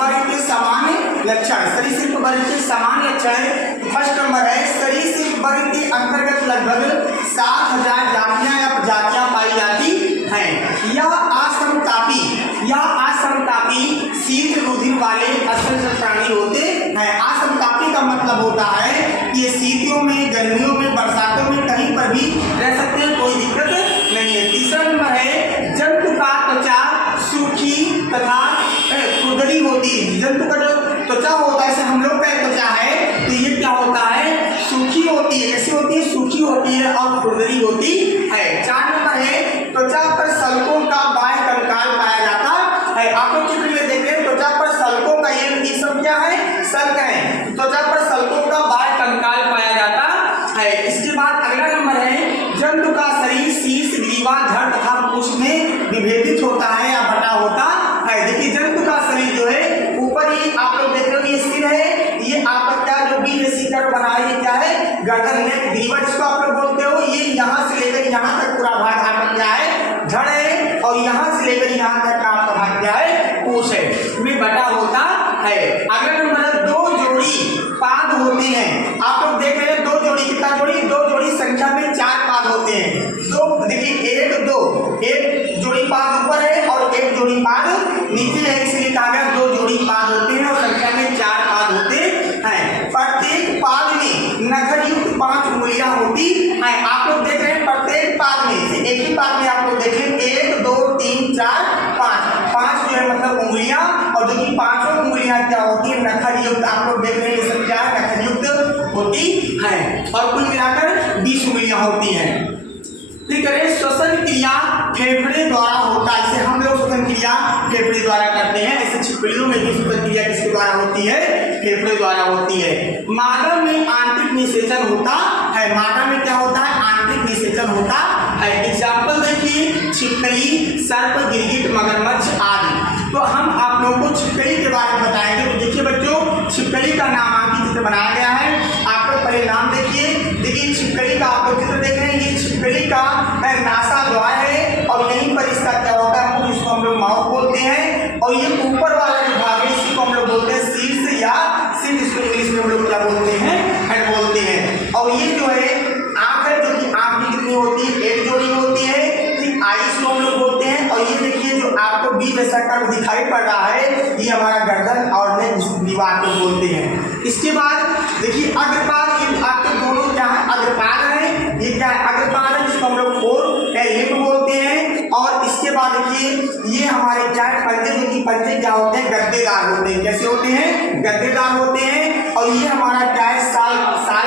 वर्ग के सामान्य लक्षण, सरीसृप वर्ग के सामान्य लक्षण। फर्स्ट नंबर है, सरीसृप वर्ग के अंतर्गत लगभग 7000 जातियां या प्रजातियां पाई जाती हैं। यह असमतापी शीत रुधिर वाले असंख्य प्राणी होते हैं। असमतापी का मतलब होता है कि ये शीतियों में, गर्मियों में, बरसातों में कहीं पर भी रह सकते हैं, कोई दिक्कत नहीं है। तीसरा नंबर है, जंतु का त्वचा सूखी तथा खुरदरी होती है। जंतु का जो त्वचा होता है, जैसे हम लोग का त्वचा है, तो ये क्या होता है, सूखी होती है। कैसी होती है, सूखी होती है और खुरदरी होती है। 4 नंबर है, त्वचा पर सल्कों का बाह्य कंकाल पाया जाता है। आप लोग चित्र में देखें, त्वचा पर सल्कों का ये सब क्या है, सल्क है। त्वचा पर सल्कों का बाह्य कंकाल पाया जाता है। इसके बाद अगला नंबर है, जंतु का शरीर शीर्ष, ग्रीवा, धड़ तथा पूंछ में विभेदित होता है या बटा होता है। देखिए, जंतु का शरीर जो है ऊपर ही आप लोग देख रहे हो, ये सिर है, ये आपका क्या जो बी जैसी कर बना है, ये क्या है, गर्दन है। ग्रीवा जिसको आप लोग बोलते हो, ये यहाँ से लेकर यहाँ तक पूरा भाग आपका क्या है, धड़ है, और यहाँ से लेकर यहाँ तक का आपका भाग क्या है, पूंछ है, में बटा होता है। अगला नंबर है, 2 जोड़ी पाद होते हैं। आप लोग देख रहे हैं 2 जोड़ी, कितना जोड़ी, 2 जोड़ी संख्या में 4 पाद होते हैं। तो देखिए 1 2, एक जोड़ी पाद ऊपर है और एक जोड़ी पाद नीचे है, इसलिए कहा गया 2 जोड़ी पाद होते हैं और संख्या में 4 पाद होते हैं। प्रत्येक पाद में नखर युक्त 5 उंगलियां होती हैं। आप लोग देख रहे हैं प्रत्येक पाद में से, एक ही पाद में आप लोग देख रहे हैं 1 2 3 4 5 जो है मतलब उंगलियां, और जो कि 5 उंगलियां क्या होती है, नखर युक्त। आप लोग देख रहे हैं ये सब क्या है, नखर युक्त होती हैं, और कुल मिलाकर 20 उंगलियां होती हैं। ठीक है, श्वसन क्रिया फेफड़े द्वारा होता है। जैसे हम लोग श्वसन क्रिया फेफड़े द्वारा करते हैं, ऐसे छिपकलियों में भी श्वसन क्रिया किसके द्वारा होती है, फेफड़े द्वारा होती है। मानव में आंतरिक निषेचन होता है। मानव में क्या होता है, आंतरिक निषेचन होता है। एग्जाम्पल देखिए, छिपकली, सर्प, गिरगिट, मगरमच्छ आदि। तो हम आप लोगों को छिपकली के बारे में बताएंगे। तो देखिए बच्चों, छिपकली का नामांकित चित्र बनाया गया है। आप लोग पहले नाम देखिए। देखिए छिपकली का आप लोग चित्र देख रहे हैं, ये छिपकली का नासा द्वार है, और यहीं पर इसका क्या होता है, मुंह, जिसको हम लोग माउथ बोलते हैं, और ये ऊपर वाला जो भाग है इसी को हम लोग बोलते हैं शीर्ष या सिर, जिसको इंग्लिश में हम लोग क्या बोलते हैं, हेड बोलते हैं। और ये जो है आंख है, जो कि आंख भी कितनी होती है, 1 जोड़ी होती है, ठीक, आईज को हम लोग बोलते हैं। और ये देखिए जो आपको बी जैसा कर्व दिखाई पड़ रहा है, ये हमारा गर्दन और नेक दीवार को बोलते हैं। इसके बाद देखिए अग्रपाद, ये आपके दोनों क्या है, अग्रपाद है, ये क्या है, अग्रपाद है, जिसको हम लोग लिम्ब बोलते हैं। और इसके बाद देखिए ये हमारे क्या है, पंजे, जो कि पंजे क्या होते हैं, गद्देदार होते हैं। कैसे होते हैं, गद्देदार होते हैं। और ये हमारा क्या है, साल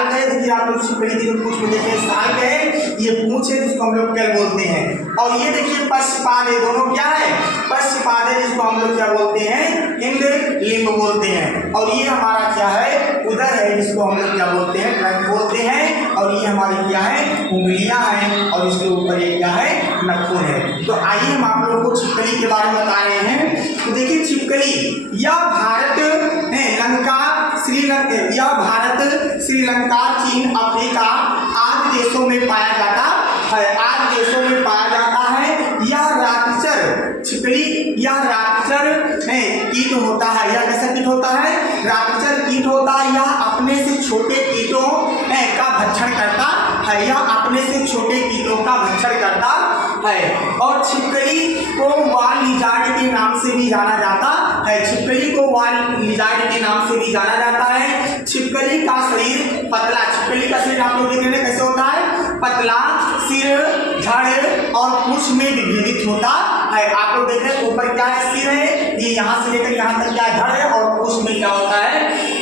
है। देखिए आप लोग छिपकली की पूंछ में देखिए साल है, ये पूंछ है, जिसको हम लोग क्या बोलते हैं। और ये देखिए पश्चपाद है, दोनों क्या है, पश्चपाद है, जिसको हम लोग क्या बोलते हैं, इंद्र लिम्ब बोलते हैं। और ये हमारा क्या है, उदर है, जिसको हम लोग क्या बोलते हैं, ट्रंक बोलते हैं। और ये हमारी क्या है, उंगलियां हैं, और इसके ऊपर ये क्या है, नखून है। तो आइए हम आप लोगों को छिपकली के बारे में बता रहे हैं। तो देखिए छिपकली, यह भारत, लंका, श्रीलंका, चीन, अफ्रीका आदि देशों में पाया जाता है। यह रातचर छिपकली, यह रातचर कीट होता है। यह कैसा कीट होता है, रातचर कीट होता है। यह अपने से छोटे कीटों का भक्षण करता है। यह अपने से छोटे कीटों का भक्षण करता है। और छिपकली को वाल लिजार्ड के नाम से भी जाना जाता है। छिपकली को वाल लिजार्ड के नाम से भी जाना जाता है। छिपकली का शरीर पतला, छिपकली का शरीर आप लोग देख रहे हैं कैसे होता है, पतला, सिर, धड़ और पूंछ में विभेदित होता है। आप लोग देख रहे हैं ऊपर क्या है, सिर है, ये यहाँ से लेकर यहाँ तक क्या धड़ है, और पूंछ में क्या होता है,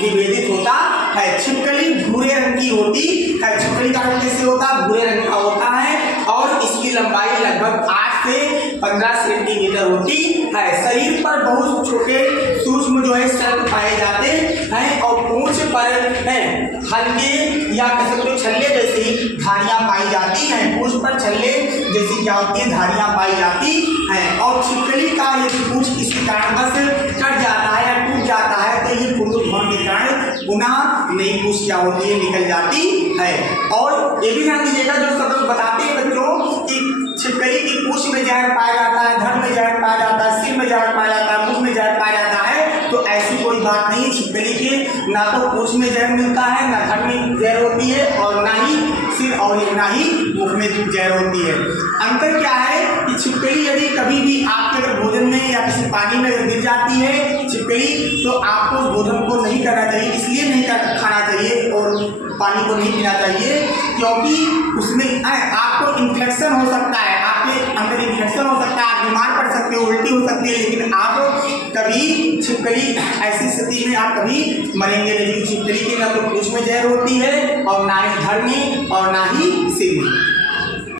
विभेदित होता है। छिपकली भूरे रंग की होती है। छिपकली का रंग कैसे होता है, भूरे रंग का होता है। और इसकी लंबाई लगभग 8 से 15 सेंटीमीटर होती है। शरीर पर बहुत छोटे सूक्ष्म जो है सल्क पाए जाते हैं, और पूंछ पर हल्के या कह सकते हो छल्ले जैसी धारियां पाई जाती हैं। पूंछ पर छल्ले जैसी क्या होती है, धारियां पाई जाती हैं। और छिपकली का यदि पूंछ किसी कारणवश कट जाता है या टूट जाता है, तो ये पुनरुत्थान के कारण पुनः नई पूंछ क्या होती है, निकल जाती है। और ये भी ध्यान दीजिएगा, जो सब लोग बताते हैं बच्चों कि छिपकली की पूंछ में जहर पाया जाता है, धड़ में जहर पाया जाता है, सिर में जहर पाया जाता है, मुंह में जहर पाया जाता है, तो ऐसा कोई बात नहीं है। छिपकली के ना तो पूंछ में जहर मिलता है, ना धड़ में जहर होती है, और ना ही सिर और ना ही मुख में जहर होती है। अंतर क्या है कि छिपकली यदि कभी भी आपके अगर भोजन में या किसी पानी में अगर गिर जाती है छिपकली, तो आपको उस भोजन को नहीं करना चाहिए। इसलिए नहीं खाना चाहिए और पानी को नहीं पीना चाहिए क्योंकि उसमें आपको इन्फेक्शन हो सकता है, आपके अंदर इन्फेक्शन हो सकता है, आप बीमार पड़ सकते हो, उल्टी हो सकती है। लेकिन आप कभी छिपकली ऐसी स्थिति में आप कभी मरेंगे नहीं। छिपकली की ना तो पूंछ में जहर होती है और ना ही धड़ में और ना ही सिर में।